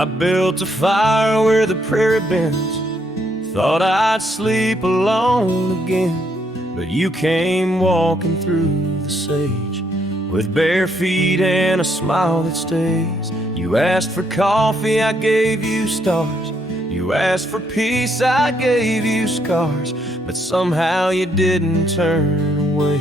I built a fire where the prairie bends. Thought I'd sleep alone again, but you came walking through the sage with bare feet and a smile that stays. You asked for coffee, I gave you stars. You asked for peace, I gave you scars. But somehow you didn't turn away.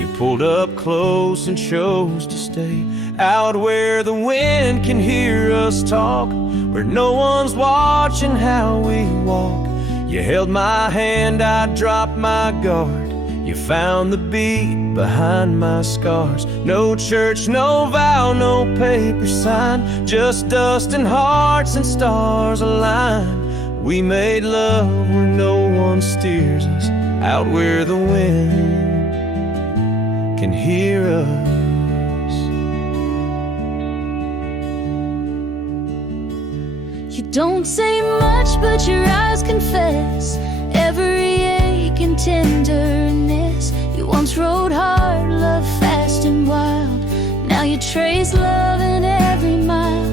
You pulled up close and chose to stay out where the wind can hear us talk, where no one's watching how we walk. You held my hand, I dropped my guard. You found the beat behind my scars. No church, no vow, no paper sign, just dust and hearts and stars align. We made love where no one steers us, out where the wind can hear us. You don't say much, but your eyes confess every ache and tenderness. You once rode hard, loved fast and wild. Now you trace love in every mile.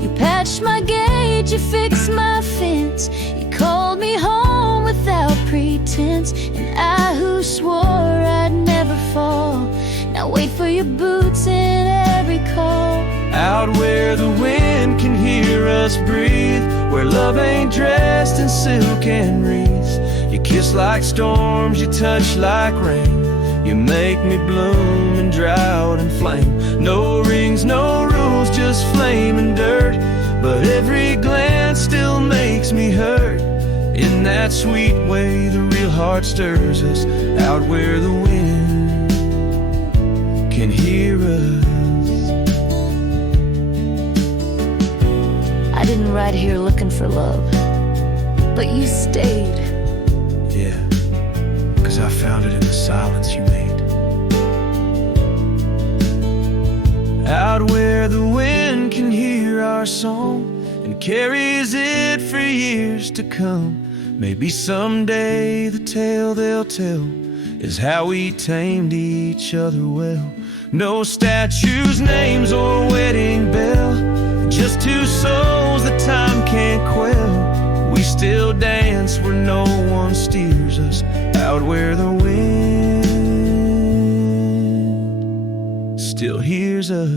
You patched my gate, you fixed my fence. You called me home without pretense. And I who swore I'd never fall, now wait for your boots in every call. Out where the wind can hear us breathe, where love ain't dressed in silk and wreaths. You kiss like storms, you touch like rain. You make me bloom in drought and flame. No rings, no rules, just flame and dirt. But every glance still makes me hurt. In that sweet way the real heart stirs us, out where the wind can hear us. I didn't ride here looking for love, but you stayed. Yeah, 'cause I found it in the silence you made. Out where the wind can hear our song and carries it for years to come. Maybe someday the tale they'll tell is how we tamed each other well. No statues, names, or wedding bell, just two souls that time can't quell. We still dance where no one steers us, out where the wind still hears us.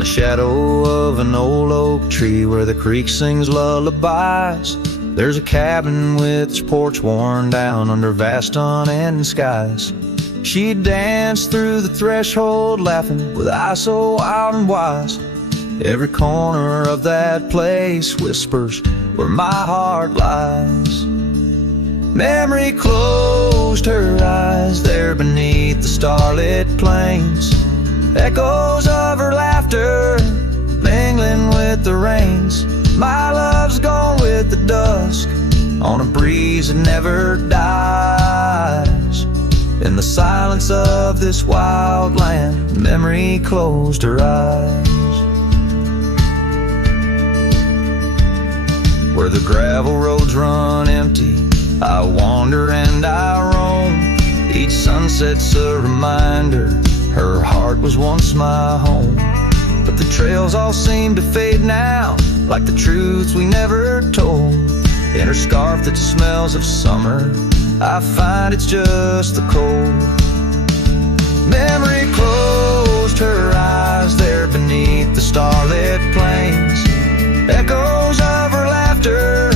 The shadow of an old oak tree where the creek sings lullabies, there's a cabin with its porch worn down under vast unending skies. She'd dance through the threshold laughing with eyes so wild and wise. Every corner of that place whispers where my heart lies. Memory closed her eyes there beneath the starlit plains. Echoes of her laughter mingling with the rains. My love's gone with the dusk on a breeze that never dies. In the silence of this wild land, memory closed her eyes. Where the gravel roads run empty, I wander and I roam. Each sunset's a reminder her heart was once my home. But the trails all seem to fade now, like the truths we never told. In her scarf that smells of summer, I find it's just the cold. Memory closed her eyes there beneath the starlit plains. Echoes of her laughter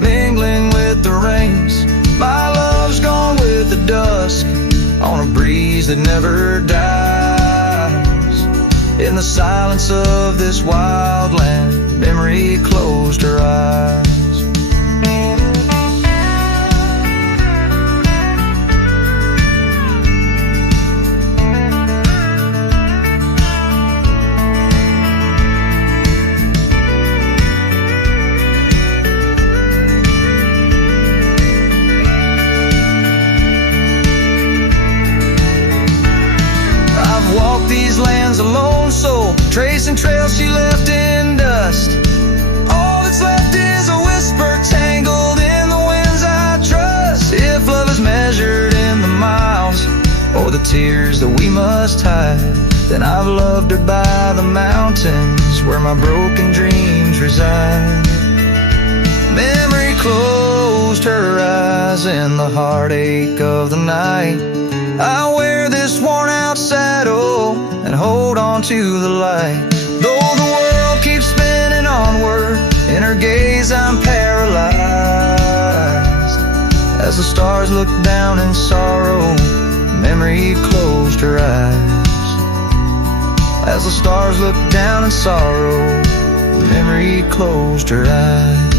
mingling with the rains. My love's gone with the dusk on a breeze that never dies. In the silence of this wild land, memory closed her eyes. chasing trails she left in dust. All that's left is a whisper tangled in the winds I trust. If love is measured in the miles or the tears that we must hide, then I've loved her by the mountains where my broken dreams reside. Memory closed her eyes in the heartache of the night. I wear this worn out saddle and hold on to the light. Though the world keeps spinning onward, in her gaze I'm paralyzed. As the stars look down in sorrow, memory closed her eyes. As the stars look down in sorrow, memory closed her eyes.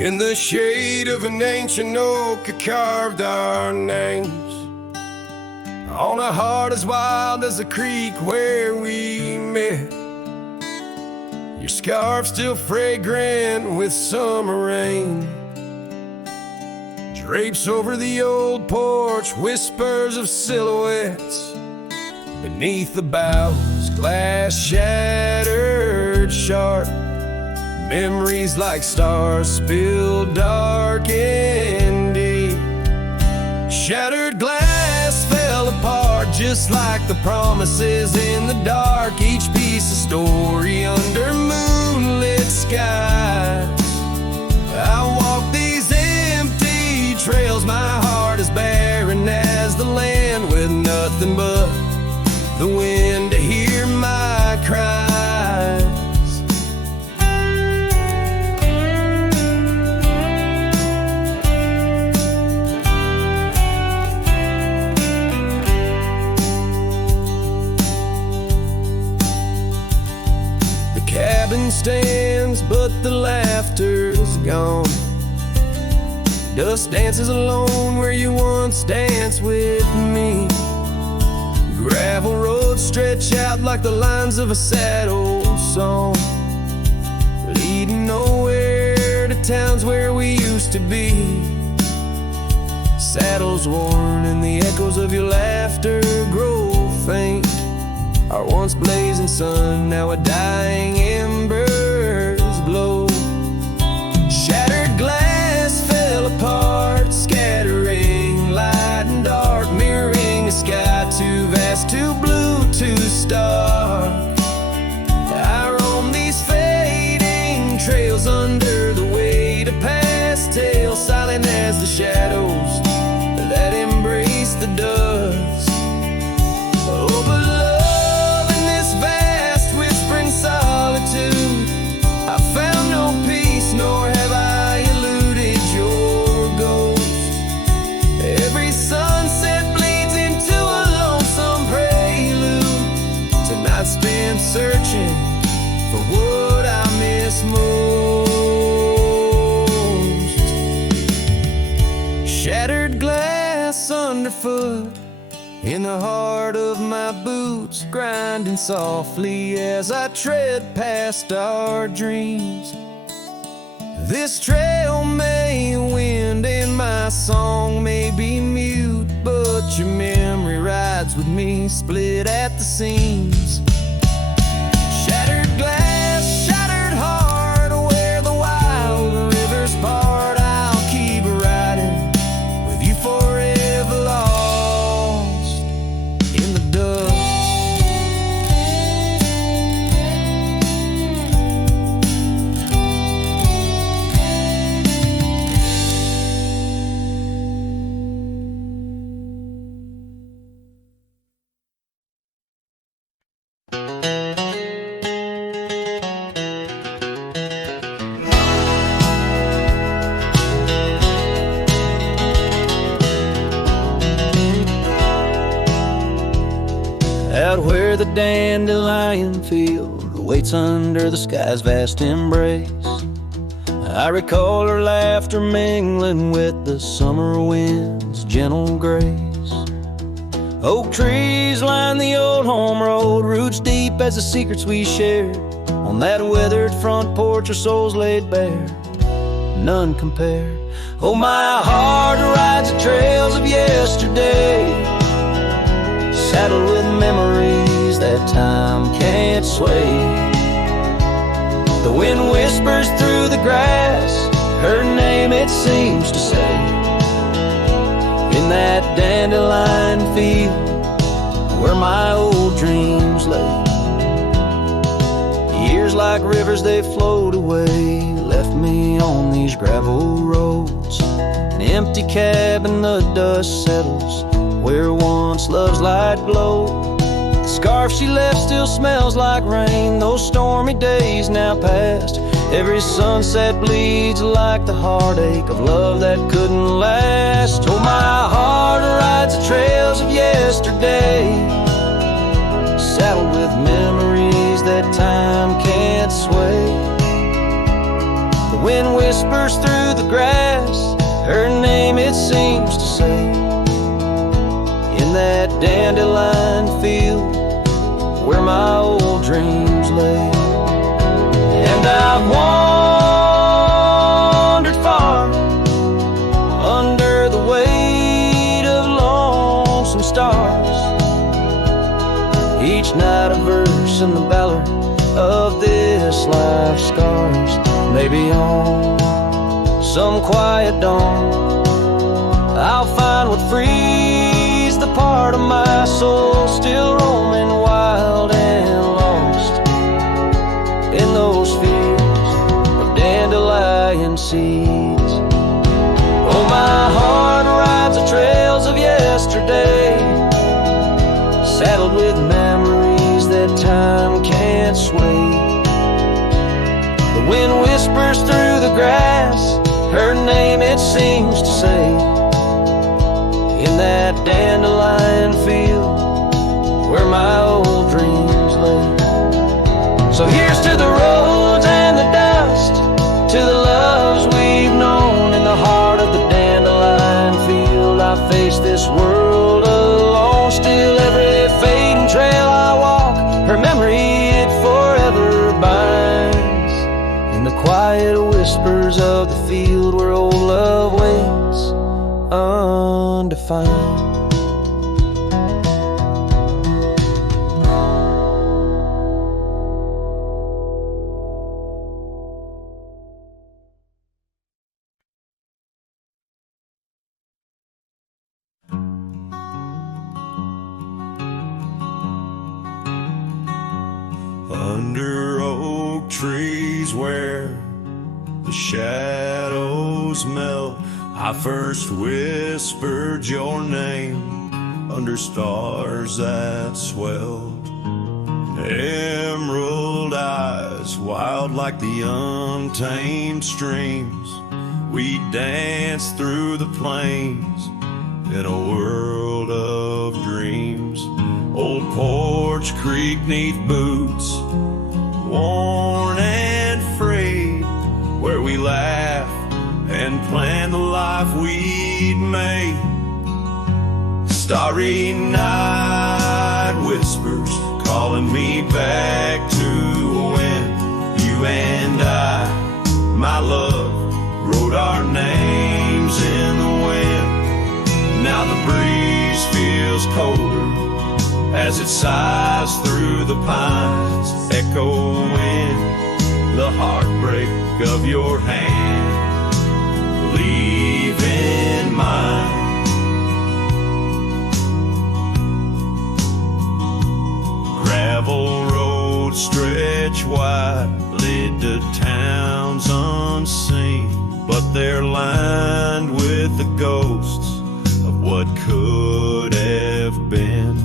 In the shade of an ancient oak, I carved our names on a heart as wild as the creek where we met. Your scarf still fragrant with summer rain drapes over the old porch, whispers of silhouettes beneath the boughs, glass shattered sharp. Memories like stars spilled dark and deep. Shattered glass fell apart just like the promises in the dark. Each piece a story under moonlit skies. I walk these empty trails, my heart is barren as the land, with nothing but the wind to hear my cries. Cabin stands, but the laughter's gone. Dust dances alone where you once danced with me. Gravel roads stretch out like the lines of a sad old song, leading nowhere to towns where we used to be. Saddles worn and the echoes of your laughter grow faint. Our once blazing sun, now a dying embers glow. Shattered glass fell apart, scattering light and dark, mirroring a sky too vast, too blue, too stark. I roam these fading trails under the weight of past tales, silent as the shadows that embrace the dust. Oh, but I found no peace, nor have I eluded your ghost. Every sunset bleeds into a lonesome prelude to nights spent searching for what I miss most. Shattered glass underfoot, in the heart of my boots, grinding softly as I tread past our dreams. This trail may wind and my song may be mute, but your memory rides with me, split at the seams. Shattered glass, shattered heart, where the wild rivers part, I'll keep riding with you forever lost in the dust. Out where the dandelion field waits under the sky's vast embrace, I recall her laughter mingling with the summer wind's gentle grace. Oak trees line the old home road, roots deep as the secrets we shared. On that weathered front porch, our souls laid bare, none compare. Oh, my heart rides the trails of yesterday, saddled with memories that time can't sway. The wind whispers through the grass, her name it seems to say, in that dandelion field where my old dreams lay. Years like rivers, they flowed away, left me on these gravel roads. An empty cabin, the dust settles where once love's light glowed. The scarf she left still smells like rain, those stormy days now past. Every sunset bleeds like the heartache of love that couldn't last. Oh, my heart rides the trails of yesterday, saddled with memories that time can't sway. The wind whispers through the grass, her name it seems to say, in that dandelion field where my old dreams lay. And I've wandered far under the weight of lonesome stars, each night a verse in the ballad of this life's scars. Maybe on some quiet dawn I'll find what frees the part of my soul still roaming wild and lost in those fields of dandelion seeds. Oh, my heart rides the trails of yesterday, saddled with memories that time can't sway. The wind whispers through the grass, her name it seems to say, in that dandelion field where my old dreams lay. So here's to the roads and the dust, to the loves we've known in the heart of the dandelion field. I face this world alone, still every fading trail I walk, her memory it forever binds, in the quiet whispers of the field where old love waits undefined. Under oak trees where the shadows melt, I first whispered your name under stars that swelled. Emerald eyes, wild like the untamed streams, we danced through the plains in a world of dreams. Old porch creak 'neath boots, worn and frayed, where we laughed and planned the life we'd made. Starry night whispers calling me back to when you and I, my love, wrote our names in the wind. Now the breeze feels colder as it sighs through the pines, echoing the heartbreak of your hand, leaving mine. Gravel roads stretch wide, lead to towns unseen, but they're lined with the ghosts of what could have been.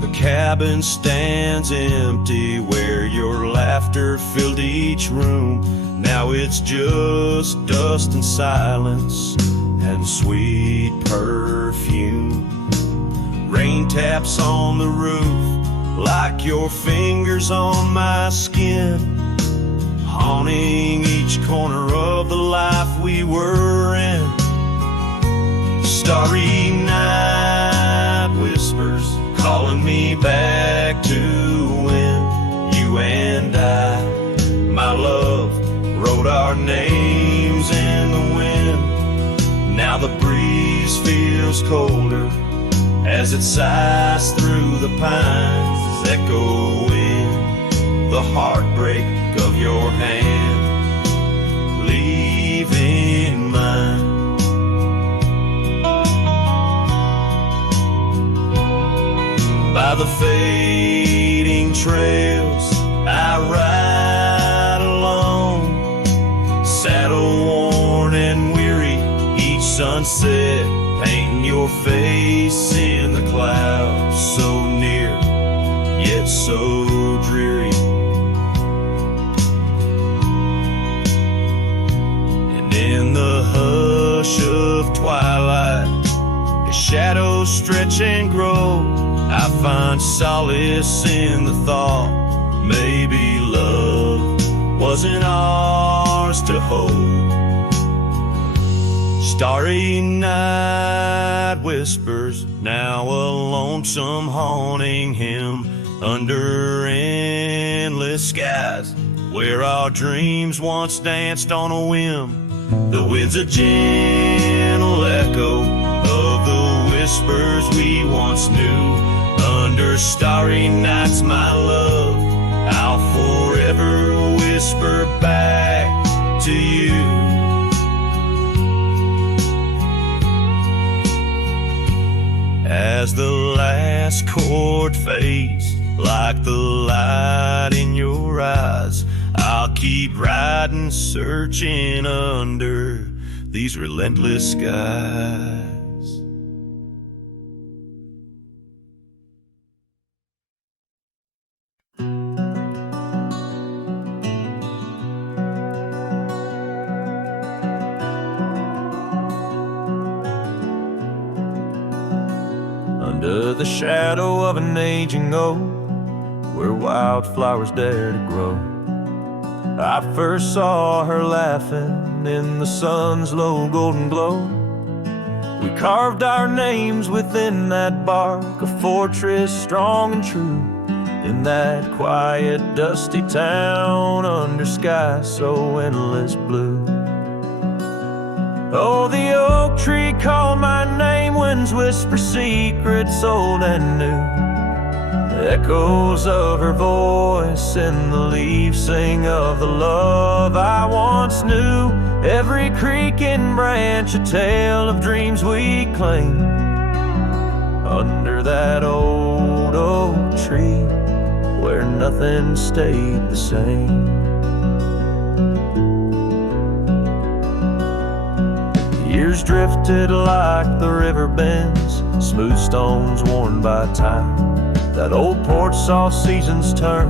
The cabin stands empty where your laughter filled each room. Now it's just dust and silence and sweet perfume. Rain taps on the roof like your fingers on my skin, haunting each corner of the life we were in. Starry night whispers our names in the wind. Now the breeze feels colder as it sighs through the pines, echoing the heartbreak of your hand, leaving mine. By the fading trails I ride alone, saddle worn and weary, each sunset painting your face in the clouds, so near yet so dreary. And in the hush of twilight, as shadows stretch and grow, I find solace in the thought maybe love wasn't ours to hold. Starry night whispers, now a lonesome haunting hymn under endless skies, where our dreams once danced on a whim. The wind's a gentle echo of the whispers we once knew. Under starry nights, my love, I'll forever whisper back to you. As the last chord fades, like the light in your eyes, I'll keep riding, searching under these relentless skies. Under the shadow of an aging oak, where wildflowers dare to grow, I first saw her laughing in the sun's low golden glow. We carved our names within that bark, a fortress strong and true, in that quiet, dusty town under sky so endless blue. Oh, the oak tree called my name, winds whisper secrets old and new. Echoes of her voice in the leaves sing of the love I once knew. Every creaking branch a tale of dreams we claim. Under that old oak tree where nothing stayed the same. Years drifted like the river bends, smooth stones worn by time. That old porch saw seasons turn,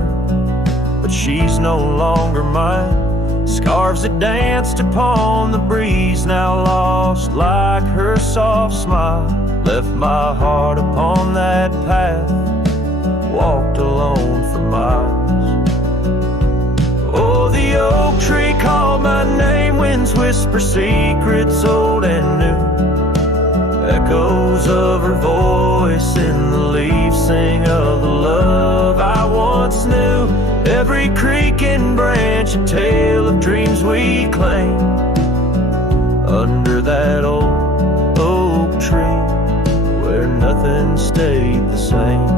but she's no longer mine. Scarves that danced upon the breeze, now lost like her soft smile. Left my heart upon that path, walked alone for miles. Oh, the oak tree called my name, winds whisper secrets old and new. Echoes of her voice in the leaves sing of the love I once knew. Every creaking branch a tale of dreams we claim. Under that old oak tree where nothing stayed the same.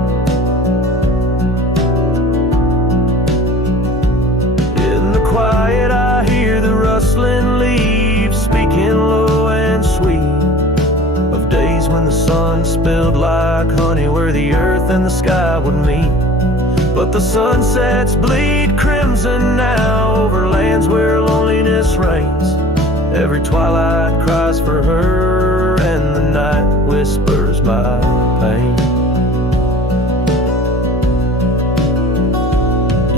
Quiet, I hear the rustling leaves speaking low and sweet of days when the sun spilled like honey, where the earth and the sky would meet. But the sunsets bleed crimson now over lands where loneliness reigns. Every twilight cries for her, and the night whispers my pain.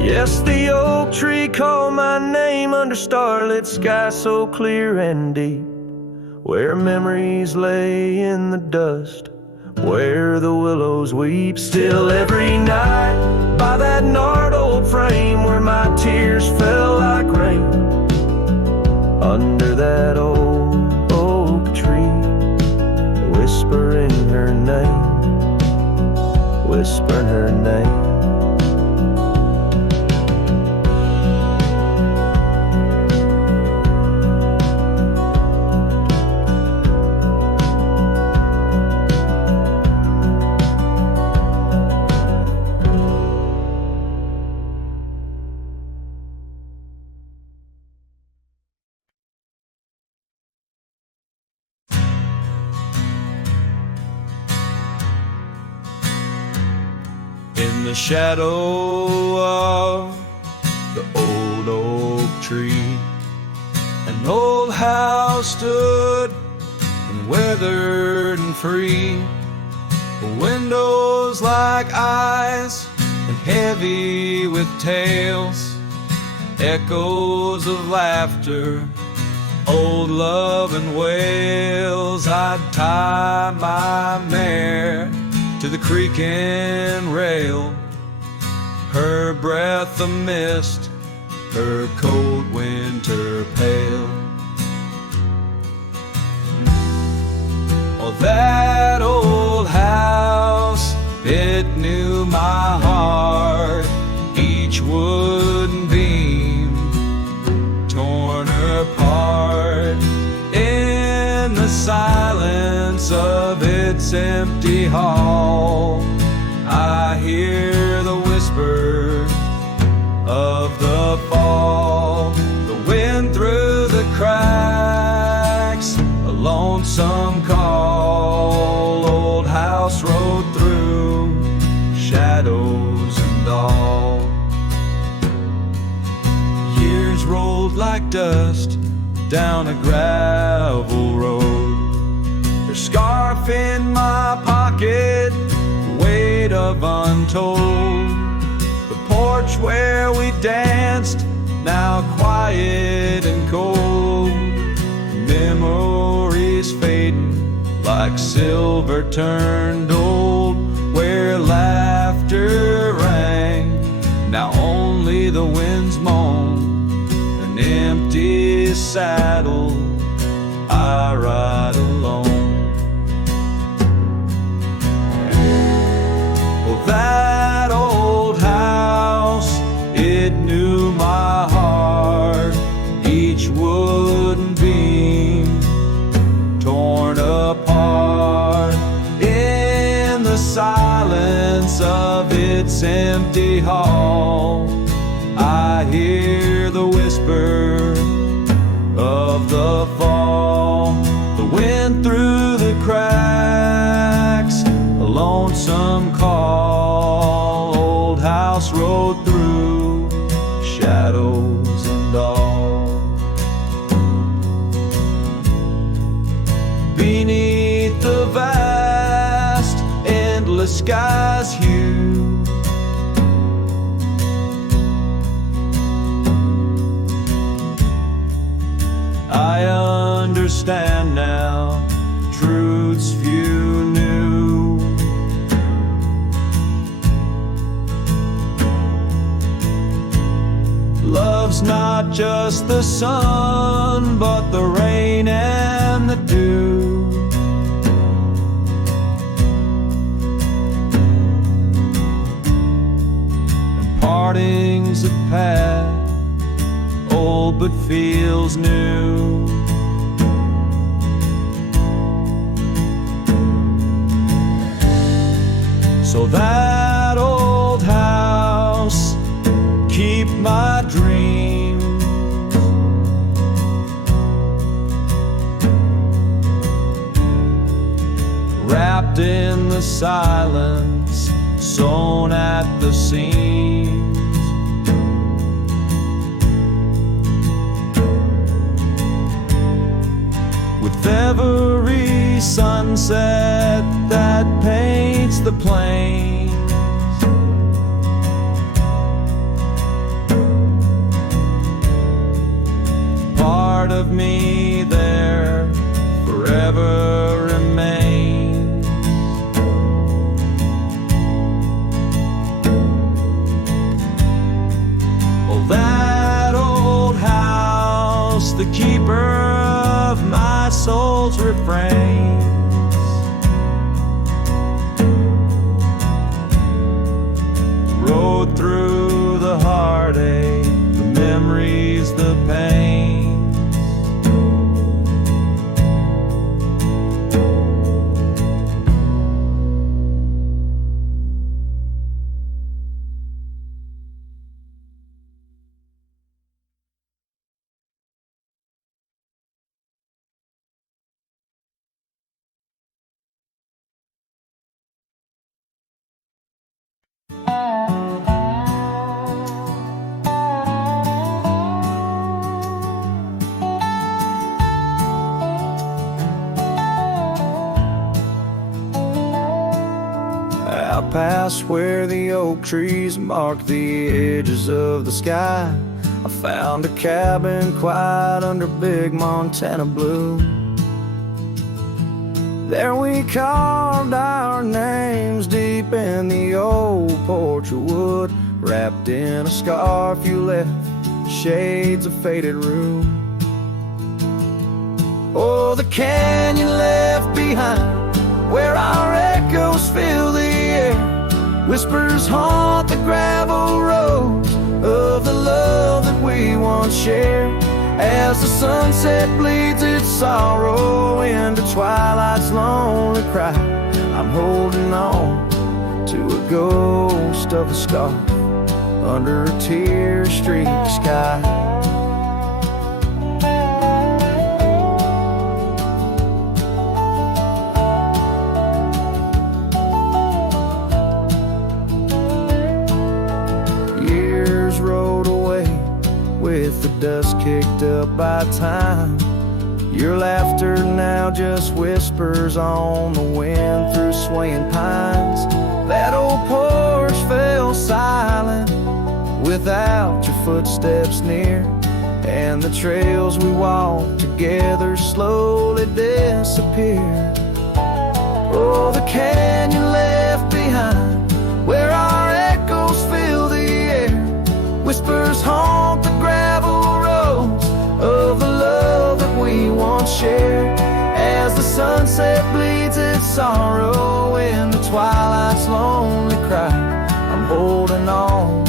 Yes, the oak tree called my name under starlit sky so clear and deep, where memories lay in the dust, where the willows weep. Still every night by that gnarled old frame where my tears fell like rain. Under that old oak tree, whispering her name, whispering her name. the shadow of the old oak tree. An old house stood and weathered and free, windows like eyes and heavy with tales, echoes of laughter, old love and wails. I'd tie my mare to the creaking rail, her breath a mist, her cold winter pale. Oh, that old house, it knew my heart, each wooden beam torn apart. In the silence of its empty hall, I hear the whisper of the fall, the wind through the cracks, a lonesome call. Old house road through shadows and all. Years rolled like dust down a gravel road, her scarf in my pocket, weight of untold. The porch where we danced, now quiet and cold. Memories fading like silver turned old, where laughter rang, now only the winds moan. An empty saddle, I ride alone. Well, that old house, it knew my heart, each wooden beam torn apart. In the silence of its empty hall, I hear the whisper of the fall, the wind through the cracks, a lonesome call. Old house road through shadows and all. Beneath the vast, endless sky's hue, I understand now truths few knew. Love's not just the sun, but the rain and the dew. And parting's a path, old but feels new. So that old house, keep my dreams, wrapped in the silence, sewn at the seams. With every sunset that paints the plains, part of me there forever remains. Oh, that old house, the keeper of my soul's refrains, rode through the heartache, the memories, the pains. pass where the oak trees mark the edges of the sky, I found a cabin quiet under big Montana blue. There we carved our names deep in the old porch of wood, wrapped in a scarf you left, shades of faded rue. Oh, the canyon left behind, where our echoes fill the air, whispers haunt the gravel roads of the love that we once shared. As the sunset bleeds its sorrow into twilight's lonely cry, I'm holding on to a ghost of a scarf under a tear-streaked sky. Years rode away with the dust kicked up by time. Your laughter now just whispers on the wind through swaying pines. That old porch fell silent without your footsteps near, and the trails we walked together slowly disappeared. Oh, the canyon left behind, where our echoes fill the air, whispers haunt the gravel roads of the love that we once shared. As the sunset bleeds its sorrow into twilight's lonely cry, I'm holding on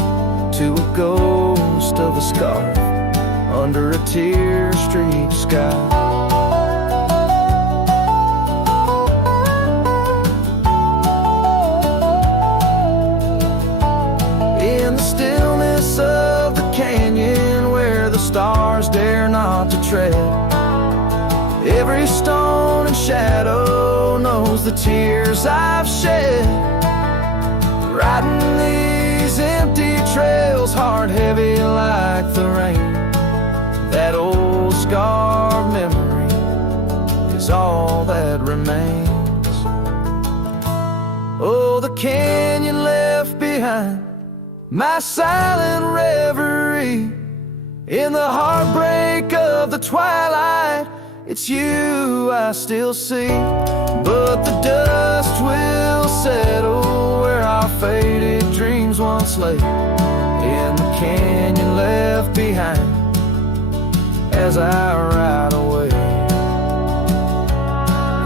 to a ghost of a scarf under a tear-streaked sky. In the stillness of the canyon, where the stars dare not to tread, every stone and shadow knows the tears I've shed. Riding these empty trails, heart heavy like the rain, that old scarred memory is all that remains. Oh, the canyon left behind, my silent reverie in the heartbreak of the twilight. It's you I still see, but the dust will settle where our faded dreams once lay, in the canyon left behind as I ride away.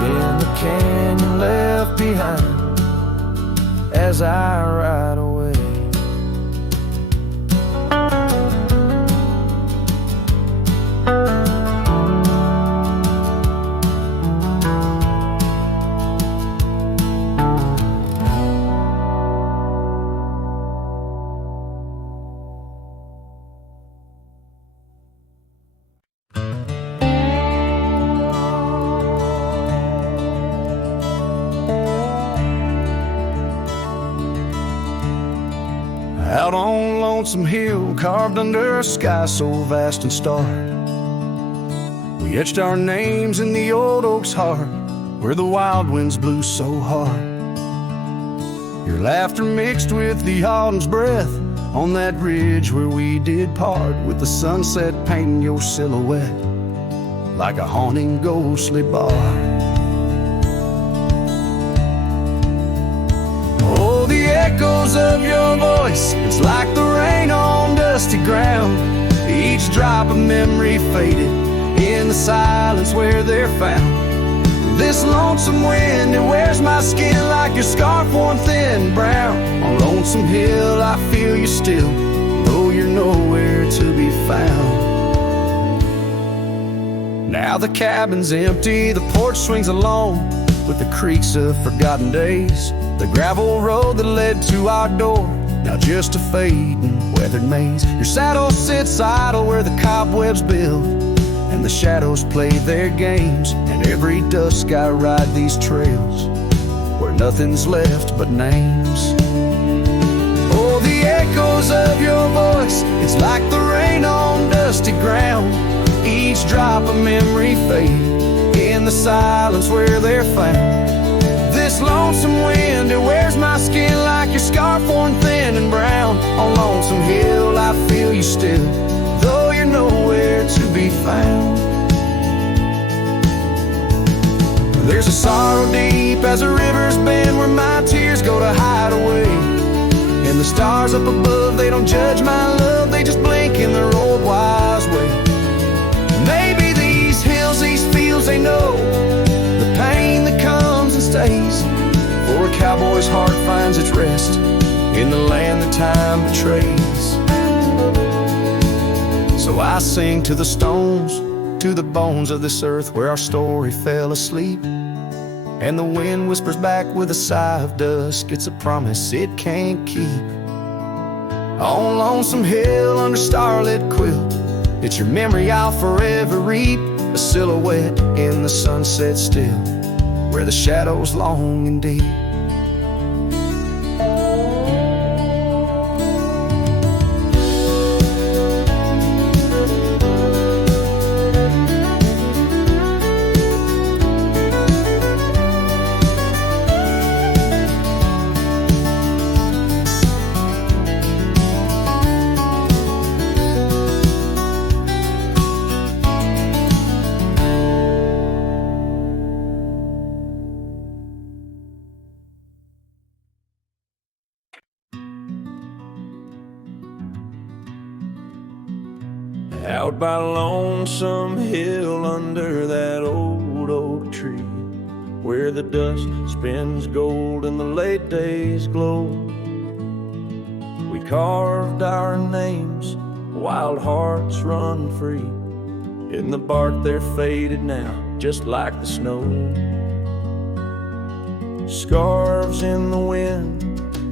In the canyon left behind as I ride away. Out on Lonesome Hill, carved under a sky so vast and stark, we etched our names in the old oak's heart, where the wild winds blew so hard. Your laughter mixed with the autumn's breath on that ridge where we did part, with the sunset painting your silhouette like a haunting ghostly bar. Echoes of your voice, it's like the rain on dusty ground. Each drop of memory faded in the silence where they're found. This lonesome wind, it wears my skin like your scarf worn thin brown. On Lonesome Hill I feel you still, though you're nowhere to be found. Now the cabin's empty, the porch swings alone with the creaks of forgotten days. The gravel road that led to our door, now just a fading weathered maze. Your saddle sits idle where the cobwebs build, and the shadows play their games. And every dusk I ride these trails where nothing's left but names. Oh, the echoes of your voice, it's like the rain on dusty ground. Each drop of memory fade in the silence where they're found. this lonesome wind, it wears my skin like your scarf worn thin and brown. On Lonesome Hill I feel you still, though you're nowhere to be found. There's a sorrow deep as the rivers bend, where my tears go to hide away. And the stars up above, they don't judge my love, they just blink in their old wise way. Maybe these hills, these fields, they know the pain that comes and stays, for a cowboy's heart finds its rest in the land that time betrays. So I sing to the stones, to the bones of this earth where our story fell asleep. And the wind whispers back with a sigh of dusk, it's a promise it can't keep. On Lonesome Hill under starlit quilt, it's your memory I'll forever reap. A silhouette in the sunset still, where the shadows long and deep. Out by Lonesome Hill under that old oak tree, where the dust spins gold and the late days glow, we carved our names, wild hearts run free. In the bark they're faded now, just like the snow. Scarves in the wind,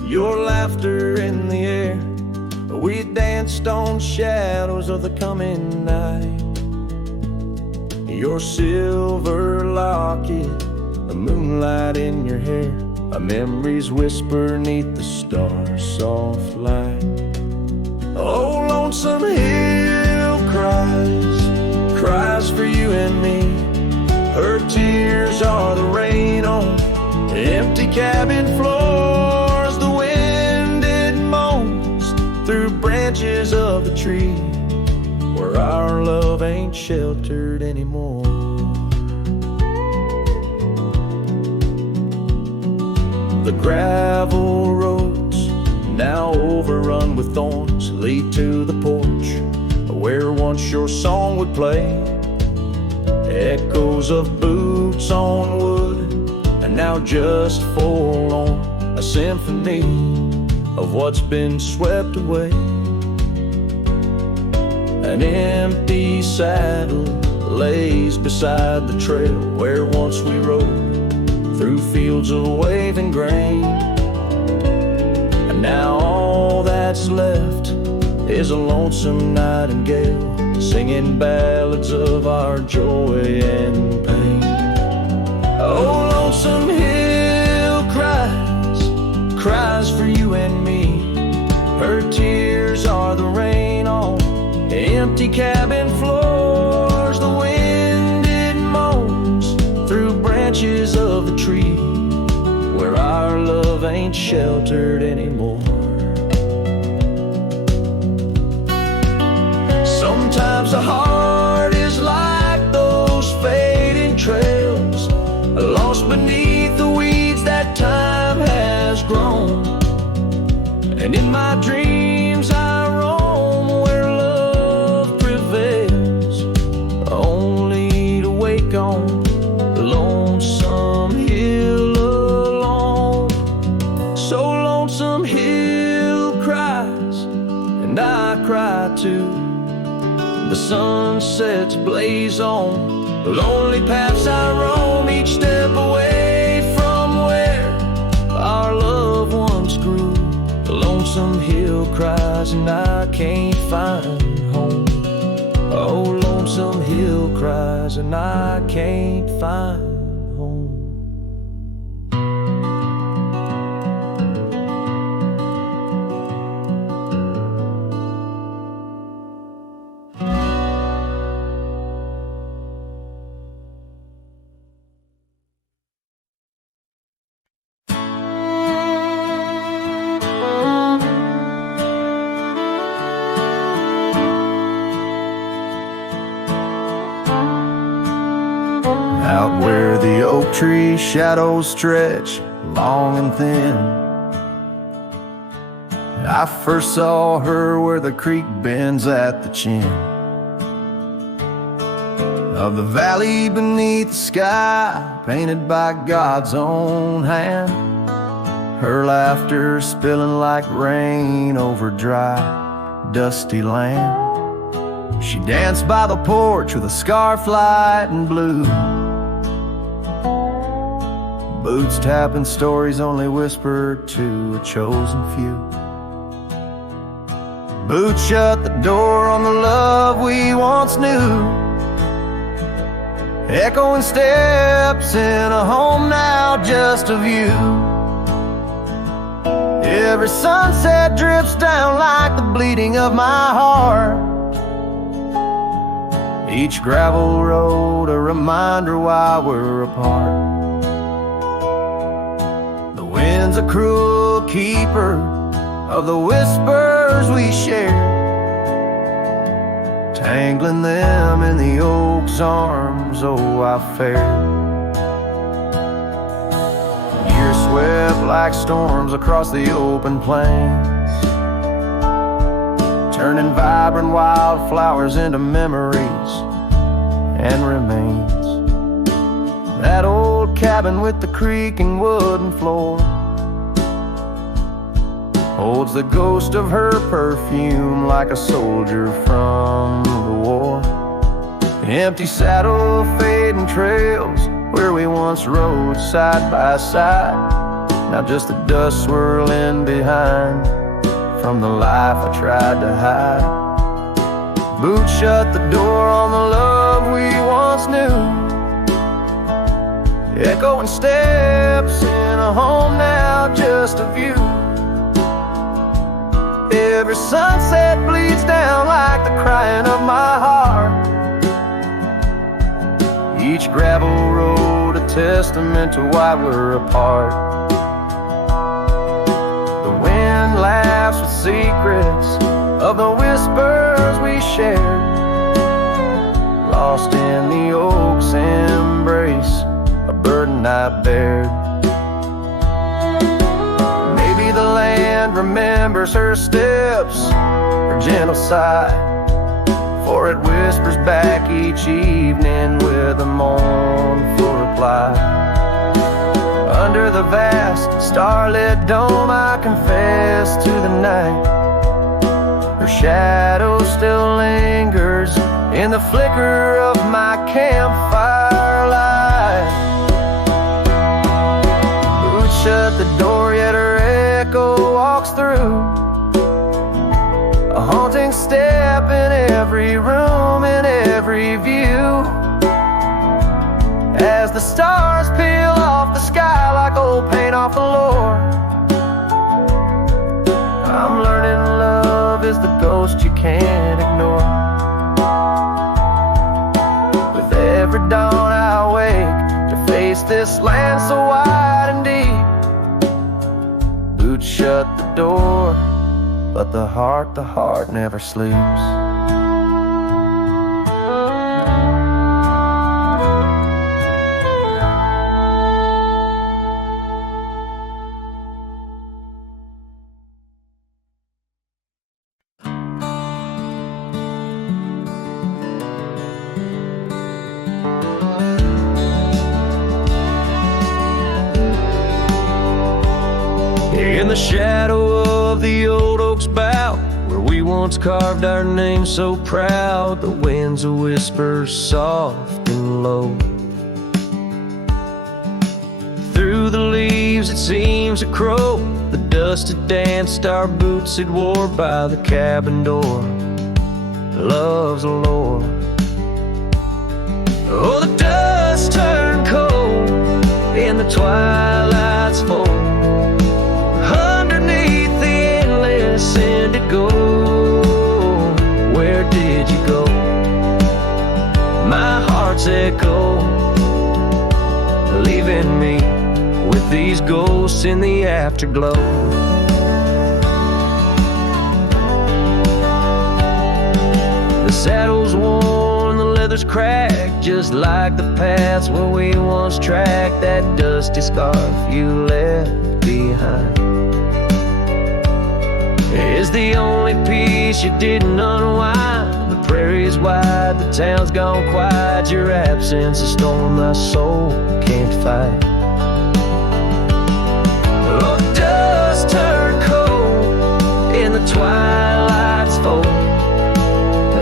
your laughter in the air, we danced on shadows of the coming night. Your silver locket, the moonlight in your hair, a memory's whisper neath the stars' soft light. Oh, Lonesome Hill cries, cries for you and me. Her tears are the rain on empty cabin floors. The wind, it moans through branches of the tree, where our love ain't sheltered anymore. The gravel roads, now overrun with thorns, lead to the porch where once your song would play. Echoes of boots on wood, and now just forlorn, a symphony of what's been swept away. An empty saddle lays beside the trail where once we rode through fields of waving grain. And now all that's left is a lonesome nightingale singing ballads of our joy and pain. Oh, Lonesome Hill cries, cries for you and me. Her tears are the rain on empty cabin floors. The wind, it moans through branches of the tree, where our love ain't sheltered anymore. Sometimes the heart is like those fading trails, lost beneath the weeds that time has grown. And in my dreams I roam where love prevails, only to wake on the Lonesome Hill alone. So Lonesome Hill cries, and I cry too. The sunsets blaze on the lonely paths I roam, each step away from where our love once grew. The Lonesome Hill cries, and I can't find home. Oh, Lonesome Hill cries, and I can't find where the oak tree shadows stretch long and thin. I first saw her where the creek bends at the chin of the valley beneath the sky, painted by God's own hand. Her laughter spilling like rain over dry, dusty land. She danced by the porch with a scarf light and blue, boots tapping stories only whispered to a chosen few. Boots shut the door on the love we once knew. Echoing steps in a home now just of you. Every sunset drips down like the bleeding of my heart. Each gravel road a reminder why we're apart. The wind's a cruel keeper of the whispers we share, tangling them in the oak's arms, oh I fared. Years swept like storms across the open plains, turning vibrant wildflowers into memories and remains. That old cabin with the creaking wooden floor holds the ghost of her perfume like a soldier from the war. Empty saddle, fading trails where we once rode side by side, now just the dust swirling behind from the life I tried to hide. Boots shut the door on the love we once knew. Echoing steps in a home now just a view. Every sunset bleeds down like the crying of my heart. Each gravel road a testament to why we're apart. The wind laughs with secrets of the whispers we shared, lost in the oak's embrace, a burden I bared. Maybe the land remembers her steps, her gentle sigh, for it whispers back each evening with a mournful reply. Under the vast starlit dome I confess to the night, her shadow still lingers in the flicker of my campfire light. Boots shut the door yet her echo walks through, a haunting step in every room, in every view. As the stars peel off the sky like old paint off the floor, I'm learning love is the ghost you can't ignore. With every dawn I wake to face this land so wide and deep. Boots shut the door, but the heart never sleeps. In the shadow of the old oak's bough, where we once carved our name so proud, the wind's a whisper soft and low. Through the leaves it seems a crow, the dust had danced our boots had wore by the cabin door. Love's a lore. Oh, the dust turned cold in the twilight's fold. Send it go. Where did you go? My heart's echo, leaving me with these ghosts in the afterglow. The saddle's worn, the leather others cracked, just like the paths where we once tracked. That dusty scarf you left behind is the only piece you didn't unwind. The prairie's wide, the town's gone quiet. Your absence, a storm my soul can't fight. Oh, dust turned cold in the twilight's fold,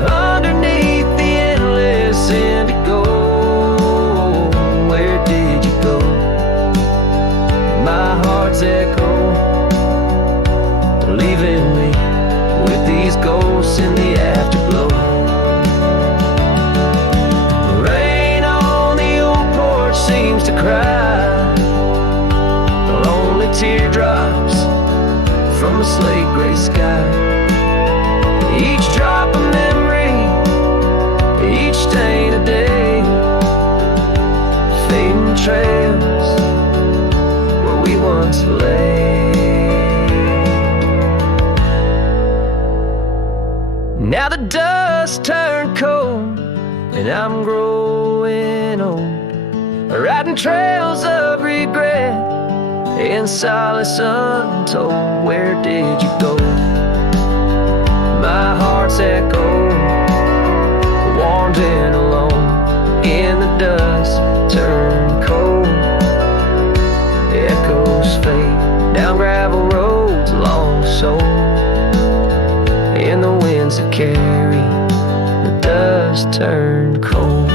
underneath the endless indigo. Where did you go? My heart's echo, leaving me with these ghosts in the afterglow. Rain on the old porch seems to cry, lonely teardrops from a slate gray sky. Each drop a memory, each stain a day, fading trails where we once lay. Now the dust turned cold and I'm growing old, riding trails of regret in solace untold. Where did you go? My heart's echo, warmed and alone in the dust turned cold. Echoes fade down gravel roads long so, in the winds that carry the dust turned cold.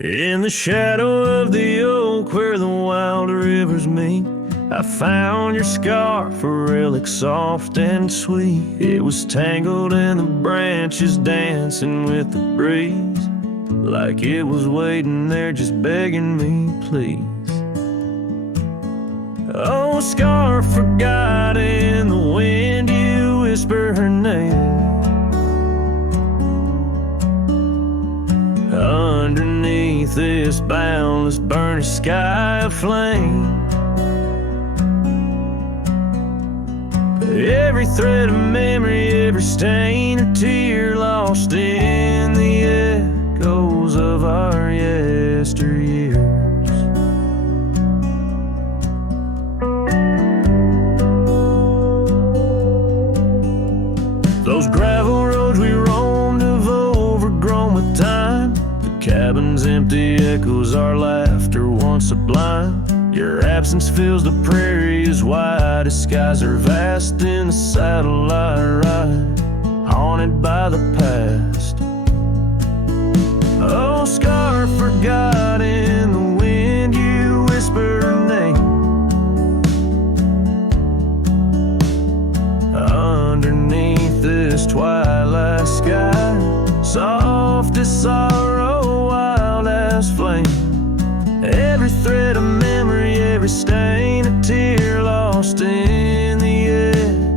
In the shadow of the oak where the wild rivers meet, I found your scarf, a relic soft and sweet. It was tangled in the branches, dancing with the breeze, like it was waiting there just begging me, please. Oh, scarf forgot in the wind, you whisper her name. Underneath this boundless burnished sky of flame, every thread of memory, every stain or tear lost in the echoes of our yesteryears. Those gravel roads we roamed have overgrown with time. Cabins empty echoes our laughter once sublime. Your absence fills the prairie as wide as skies are vast in the satellite ride, haunted by the past. Oh, scarf forgot in the wind, you whisper her name. Underneath this twilight sky, soft as sorrow, wild as flame. Every thread of memory, every stain a tear lost in the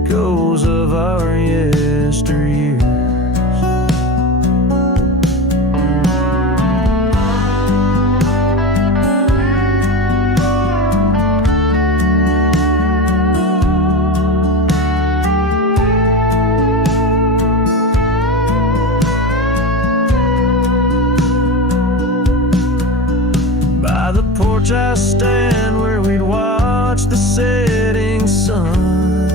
echoes of our yesteryears. I stand where we'd watch the setting sun,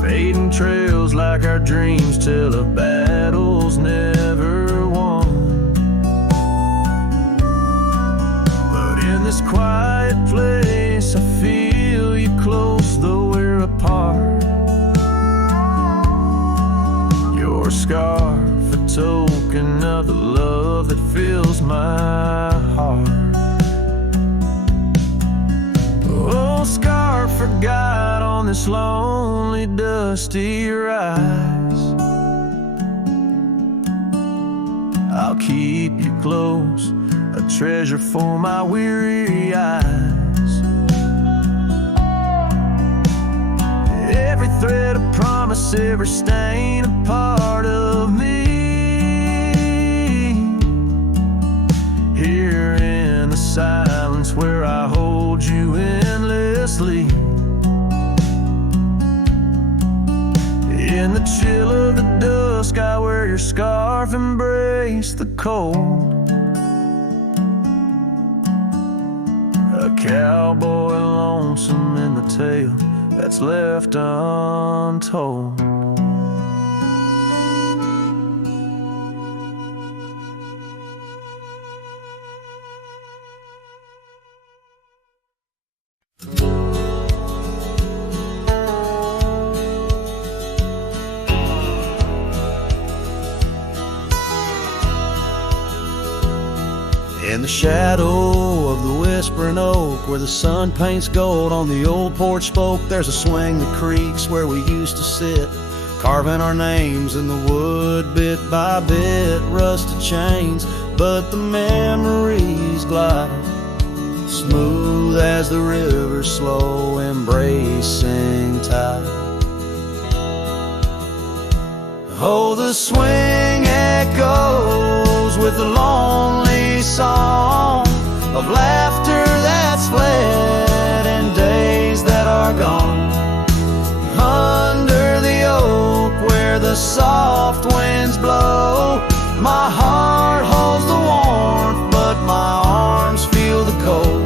fading trails like our dreams tell of battles never won. But in this quiet place I feel you close though we're apart. Your scarf, a token of the love that fills my heart. Oh, scarf forgot on on this lonely, dusty rise. I'll keep you close, a treasure for my weary eyes. Every thread of promise, every stain, a part of me. Here in the silence where I hold you endlessly. In the chill of the dusk, I wear your scarf, embrace the cold. A cowboy lonesome in the tale that's left untold. In the shadow of the whispering oak, where the sun paints gold on the old porch spoke, there's a swing that creaks where we used to sit, carving our names in the wood bit by bit. Rusted chains, but the memories glide smooth as the river's slow embracing tide. Oh, the swing echoes with a lonely song of laughter that's fled and days that are gone. Under the oak where the soft winds blow, my heart holds the warmth, but my arms feel the cold.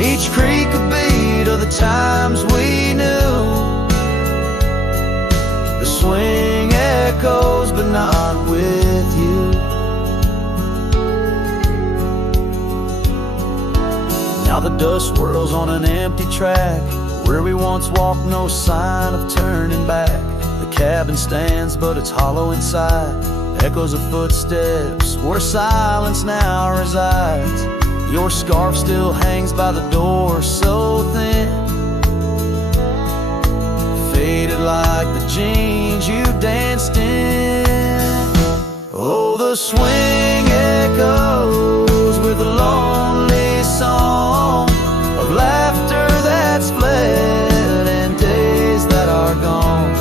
Each creak a beat of the times we knew. The swing echoes, but not with you. Now the dust swirls on an empty track, where we once walked, no sign of turning back. The cabin stands, but it's hollow inside. Echoes of footsteps, where silence now resides. Your scarf still hangs by the door, so thin, faded like the jeans you danced in. Oh, the swing echoes with a lonely song of laughter that's fled and days that are gone.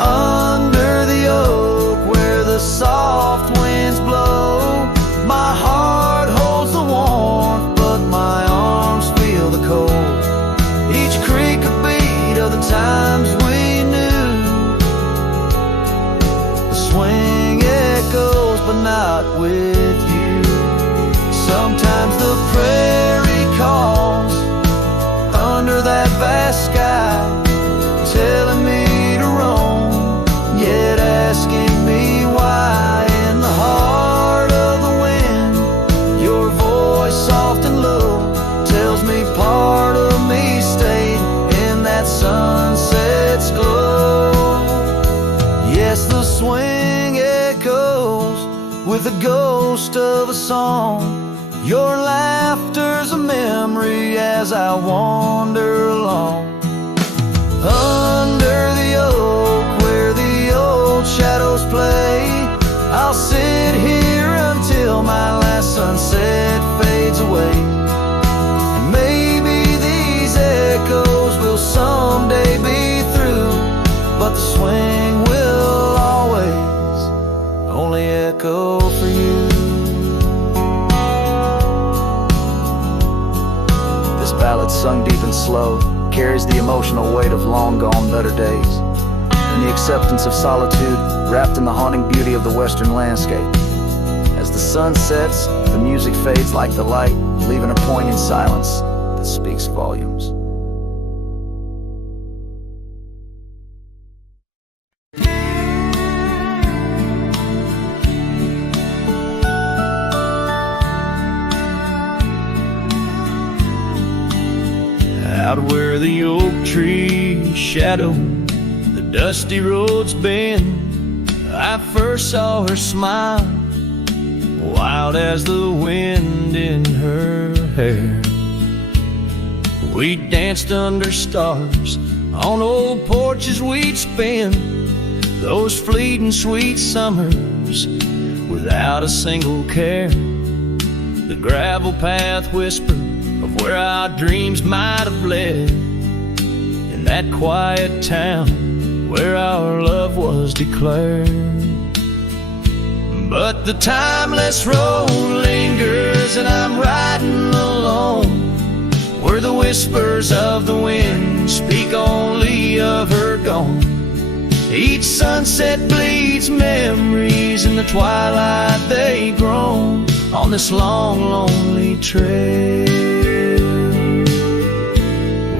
Under the oak where the soft winds blow, my heart holds the warmth, but my arms feel the cold. Each creak a beat of the times we knew. The swing echoes, but not with you. Sometimes the prairie calls under that vast sky, telling me to roam, yet asking me why. In the heart of the wind, your voice soft and low tells me part of me stayed in that sunset's glow. Yes, the swing echoes with the ghost of a song. Your laughter's a memory as I wander along. Under the oak where the old shadows play, I'll sit here until my last sunset fades away. And maybe these echoes will someday be through, but the swing will always only echo for you. This ballad, sung deep and slow, carries the emotional weight of long gone better days, and the acceptance of solitude wrapped in the haunting beauty of the western landscape. As the sun sets, the music fades like the light, leaving a poignant silence that speaks volumes. Out where the oak trees shadow the dusty roads bend, I first saw her smile, wild as the wind in her hair. We danced under stars On old porches we'd spend those fleeting sweet summers without a single care. The gravel path whisper of where our dreams might have led, in that quiet town where our love was declared. But the timeless road lingers and I'm riding alone, where the whispers of the wind speak only of her gone. Each sunset bleeds memories, in the twilight they groan on this long, lonely trail,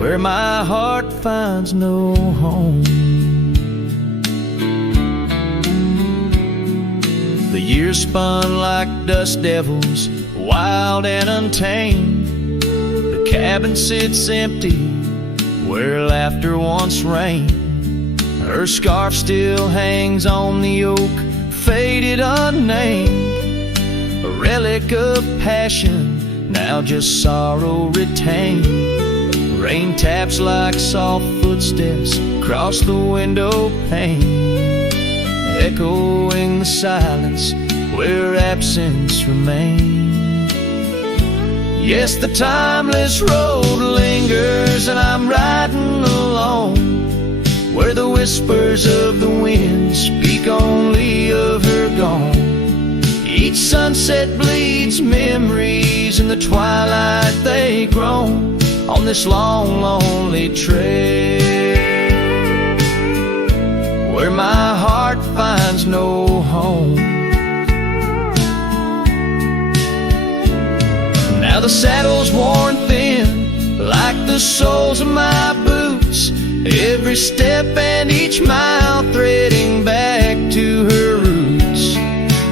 where my heart finds no home. The years spun like dust devils, wild and untamed. The cabin sits empty where laughter once reigned. Her scarf still hangs on the oak, faded unnamed, a relic of passion, now just sorrow retained. Rain taps like soft footsteps across the window pane, echoing the silence where absence remains. Yes, the timeless road lingers and I'm riding alone, where the whispers of the wind speak only of her gone. Each sunset bleeds memories, in the twilight they groan on this long, lonely trail, where my heart finds no home. Now the saddle's worn thin like the soles of my boots, every step and each mile threading back to her roots.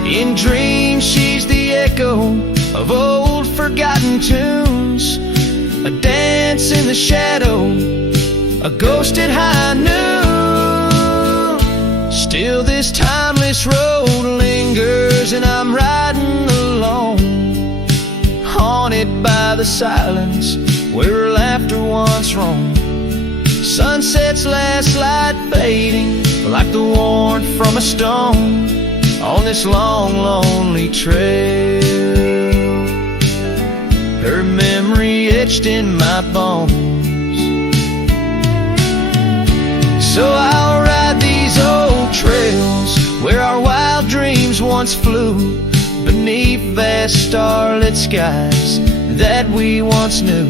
In dreams she's the echo of old forgotten tunes, a dance in the shadow, a ghost at high noon. Still this timeless road lingers and I'm riding alone, haunted by the silence where laughter once roamed. Sunset's last light fading like the warmth from a stone on this long, lonely trail, her memory etched in my bones. So I'll ride these old trails where our wild dreams once flew, beneath vast starlit skies that we once knew.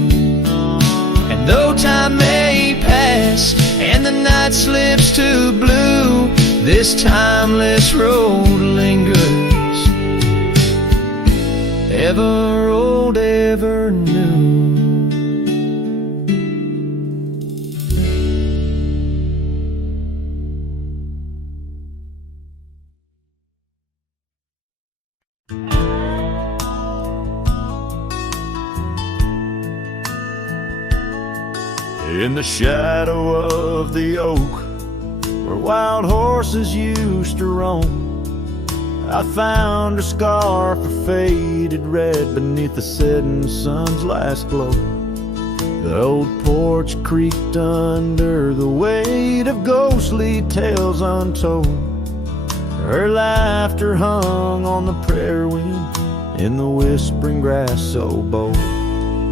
And though time may pass and the night slips to blue, this timeless road lingers, ever old, ever new. In the shadow of the oak, where wild horses used to roam, I found a scarf of faded red beneath the setting sun's last glow. The old porch creaked under the weight of ghostly tales untold. Her laughter hung on the prairie wind in the whispering grass so bold.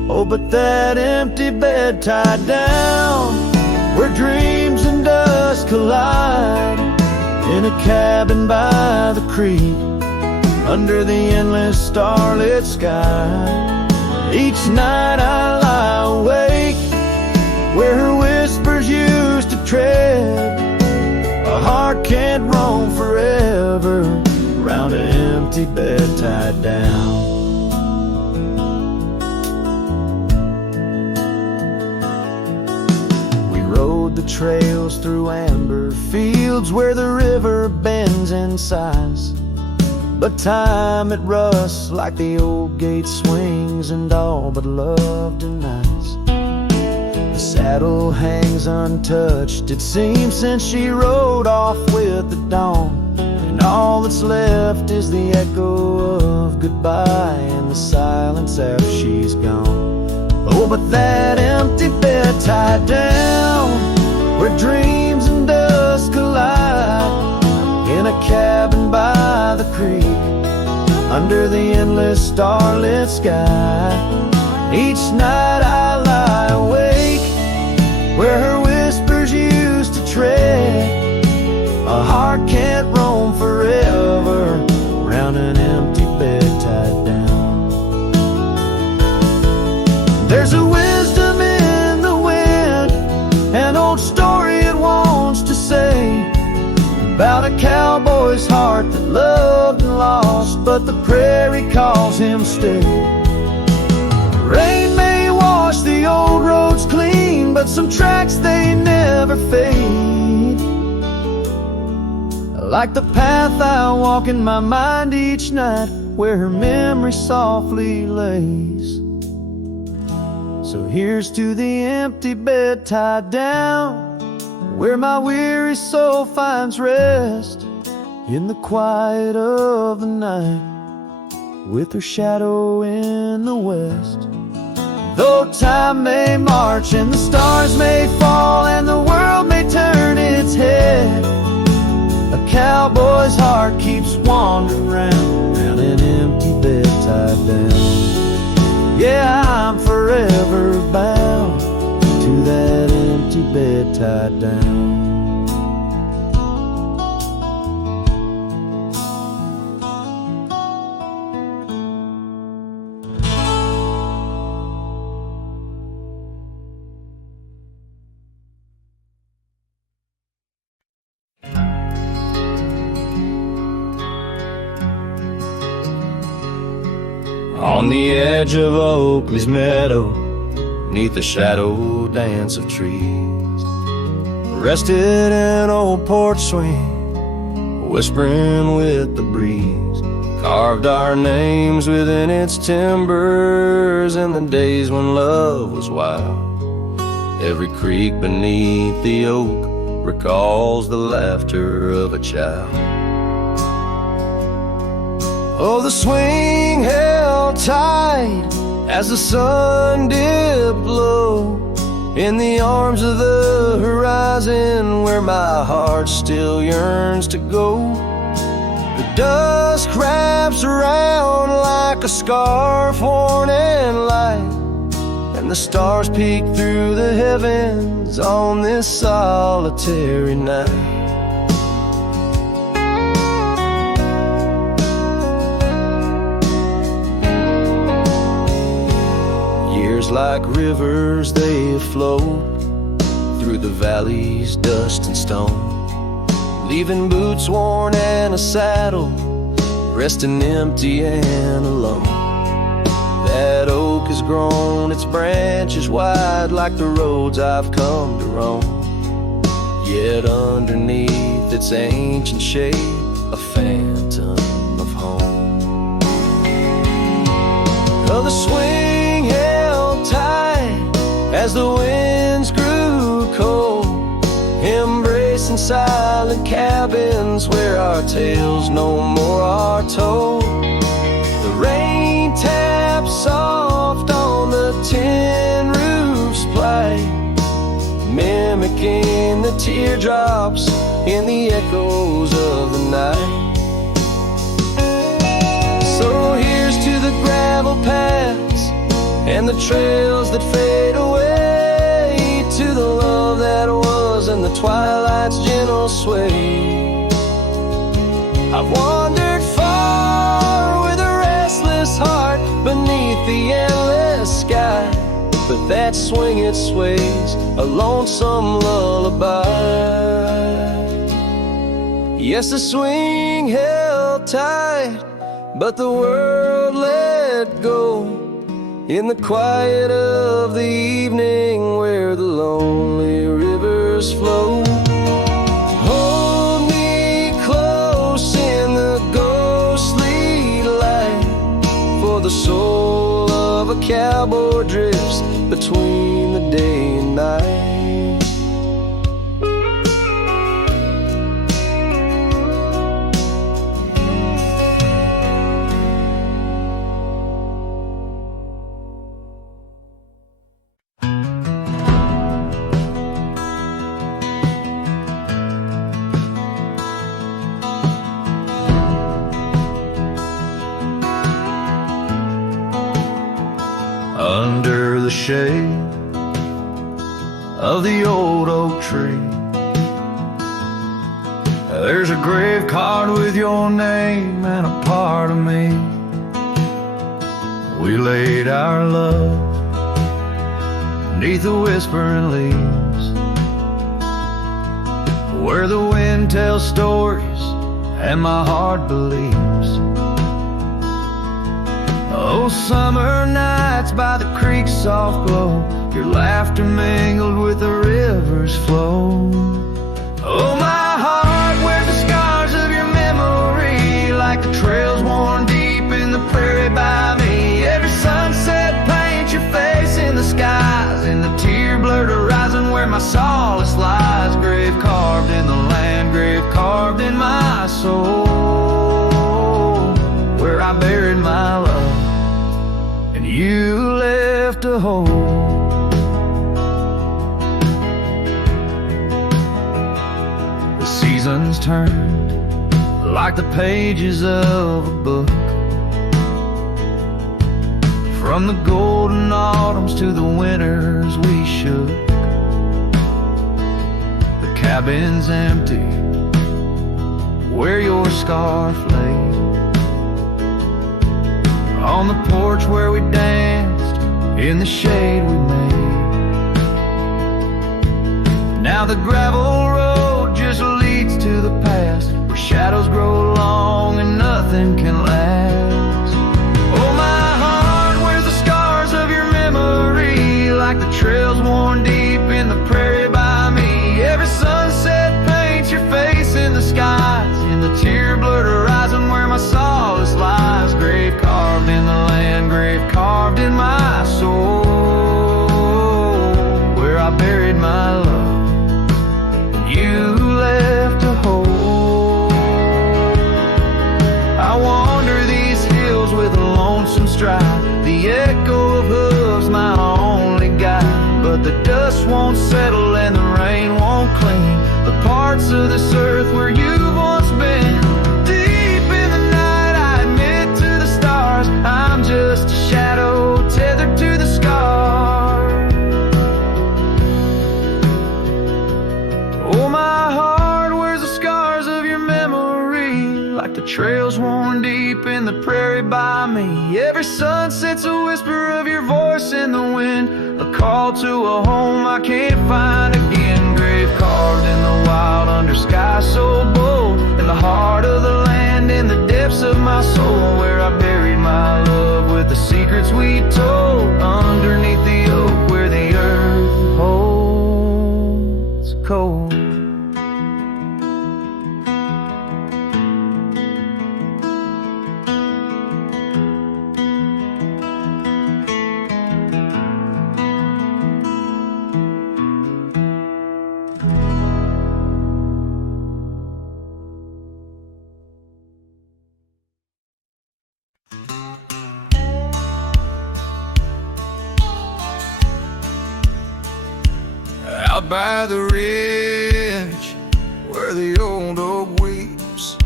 Oh, but that empty bed tied down, where dreams and dust collide, in a cabin by the creek, under the endless starlit sky. Each night I lie awake, where her whispers used to tread. A heart can't roam forever around an empty bed tied down. The trails through amber fields where the river bends and sighs, but time it rusts like the old gate swings and all but love denies. The saddle hangs untouched, it seems, since she rode off with the dawn, and all that's left is the echo of goodbye and the silence after she's gone. Oh, but that empty bed tied down, dreams and dust collide in a cabin by the creek, under the endless starlit sky. Each night I lie awake where her whispers used to tread. A heart can't roam forever round an empty bed tied down. There's a wisdom in the wind, an old story it wants to say, about a cowboy's heart that loved and lost, but the prairie calls him stay. Rain may wash the old roads clean, but some tracks they never fade. Like the path I walk in my mind each night, where her memory softly lays. So here's to the empty bed tied down, where my weary soul finds rest, in the quiet of the night, with her shadow in the west. Though time may march and the stars may fall and the world may turn its head, a cowboy's heart keeps wandering round an empty bed tied down. Yeah, I'm forever bound to that empty bed tied down. On the edge of Oakley's meadow, neath the shadow dance of trees, rested an old porch swing, whispering with the breeze. Carved our names within its timbers in the days when love was wild. Every creak beneath the oak recalls the laughter of a child. Oh, the swing held tight as the sun dipped low in the arms of the horizon, where my heart still yearns to go. The dusk wraps around like a scarf worn in light, and the stars peek through the heavens on this solitary night. Like rivers they flow through the valleys, dust and stone, leaving boots worn and a saddle, resting empty and alone. That oak has grown its branches wide like the roads I've come to roam, yet underneath its ancient shade a phantom of home. Oh, the swing held tight as the winds grew cold, embracing silent cabins where our tales no more are told. The rain taps soft on the tin roof's plight, mimicking the teardrops in the echoes of the night. So here's to the gravel paths and the trails that fade away, to the love that was and the twilight's gentle sway. I've wandered far with a restless heart beneath the endless sky, but that swing it sways a lonesome lullaby. Yes, the swing held tight, but the world let go in the quiet of the evening where the lonely rivers flow. Hold me close in the ghostly light, for the soul of a cowboy drifts between the day and night. of the old oak tree. There's a grave card with your name and a part of me. We laid our love beneath the whispering leaves, where the wind tells stories and my heart believes. Oh, summer nights by the creek's soft glow, your laughter mingled with the river's flow. Oh, my heart wears the scars of your memory, like the trails worn deep in the prairie by me. Every sunset paints your face in the skies, in the tear-blurred horizon where my solace lies. Grave carved in the land, grave carved in my soul, where I buried my love and you left a hole. The seasons turned like the pages of a book, from the golden autumns to the winters we shook. The cabin's empty where your scarf lay, on the porch where we danced in the shade we made. Now the gravel road just leads to the past, where shadows grow long and nothing can last. Oh, my heart wears the scars of your memory, like the trails worn deep in the prairie by me. Every sunset paints your face in the skies, in the tear-blurred horizon where my solace lies. Grave carved in the land, grave carved in my soul, where I buried my love and you left a hole. I wander these hills with a lonesome stride, the echo of hooves my only guide. But the dust won't settle and the rain won't clean the parts of this earth where you've once been. Deep in the night I admit to the stars, I'm just a shadow tethered to the scar. Oh, my heart wears the scars of your memory, like the trails worn deep in the prairie by me. Every sunset's a whisper of your voice in the wind, a call to a home I can't find again. Grave carved in the wild under sky so bold, in the heart of the land, in the depths of my soul, where I buried my love with the secrets we told, underneath the oak where the earth holds cold. Out by the ridge where the old oak weeps,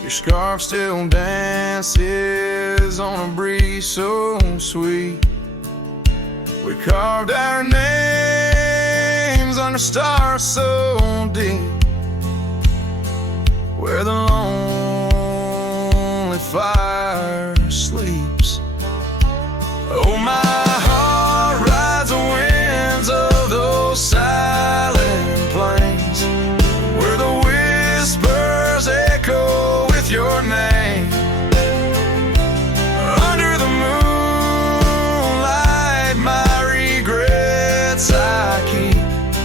your scarf still dances on a breeze so sweet. We carved our names under stars so deep, where the lonely fire sleeps. Oh, my heart rides the winds of those silent plains, where the whispers echo with your name. Under the moonlight, my regrets I keep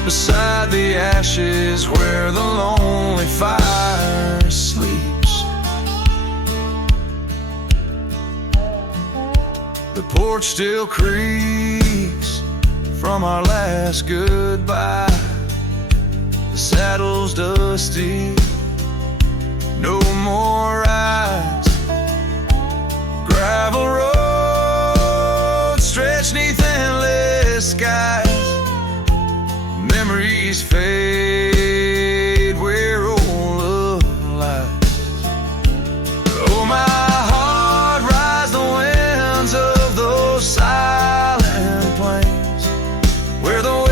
beside the ashes where the lonely fire sleeps. The porch still creaks from our last goodbye. The saddle's dusty, no more rides. Gravel roads stretch neath endless skies. Memories fade where old love lies. Oh, my heart rides the winds of those silent plains, where the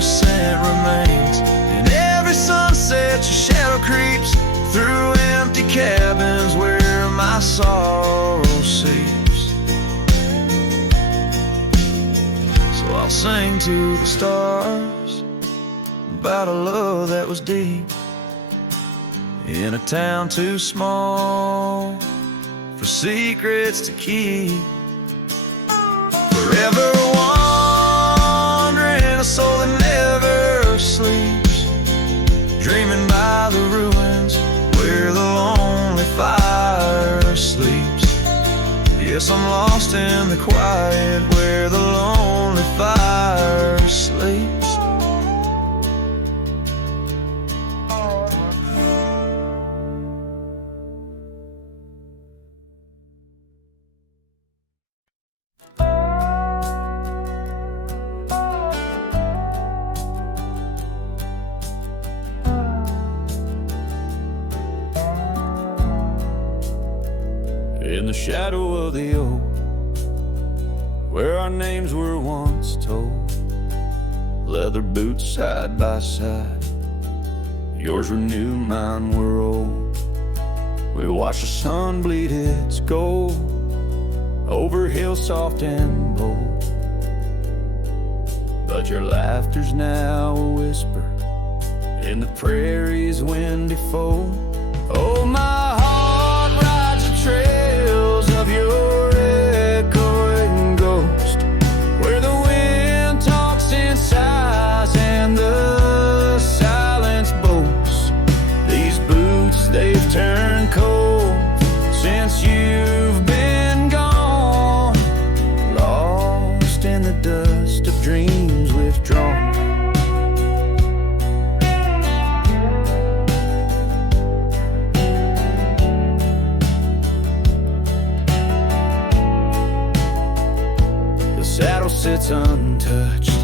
your scent remains. In every sunset your shadow creeps through empty cabins where my sorrow seeps. So I'll sing to the stars about a love that was deep in a town too small for secrets to keep. Forever wandering, a soul that never sleeps, dreaming by the ruins where the lonely fire sleeps. Yes, I'm lost in the quiet where the lonely fire sleeps. In the shadow of the oak, where our names were once told, leather boots side by side, yours were new, mine were old. We watched the sun bleed its gold over hills soft and bold, but your laughter's now a whisper in the prairie's windy fold. Oh, my heart rides the trails of your echoing ghost, where the wind talks in sighs and the silence boasts. These boots, they've turned cold since you've been gone, lost in the dust of dreams withdrawn. Saddle sits untouched,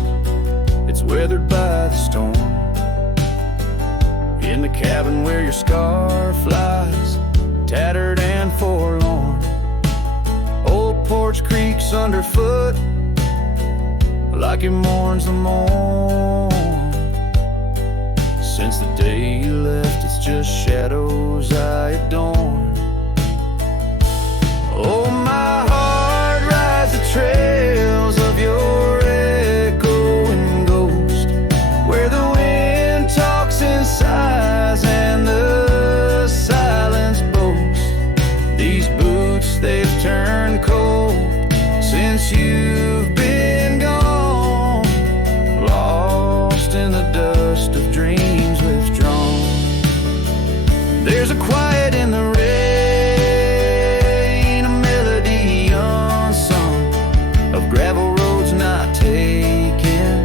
it's weathered by the storm. In the cabin where your scar flies, tattered and forlorn, old porch creaks underfoot like it mourns the morn. Since the day you left, it's just shadows I adorn. Oh, my heart rides the trails of your echoing ghost, where the wind talks in sighs and the silence boasts. These boots, they've turned cold since you've been gone, lost in the dust of dreams withdrawn. There's a quiet in the rain, a melody unsung of gravel roads not taken,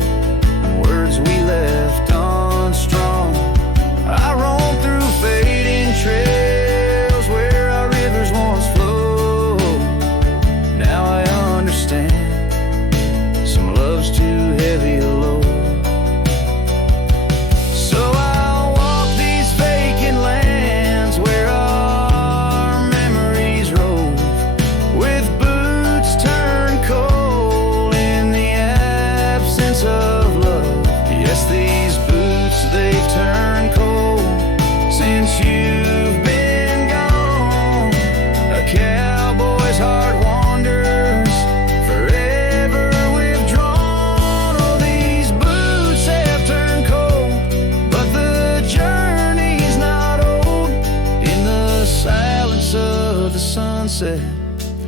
words we left unstrung. I roam through fading trails where our rivers once flowed. Now I understand, some love's too heavy a load. So I'll walk these vacant lands where our memories rove, with boots turned cold in the absence of love. Yes, these boots, they've turned cold since you've been gone. A cowboy's heart wanders, forever withdrawn. Oh, these boots have turned cold, but the journey's not old. In the silence of the sunset,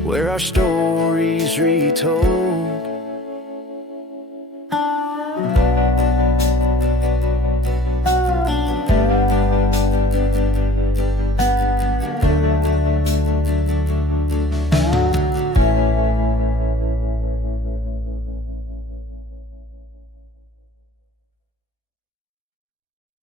where our stories retold,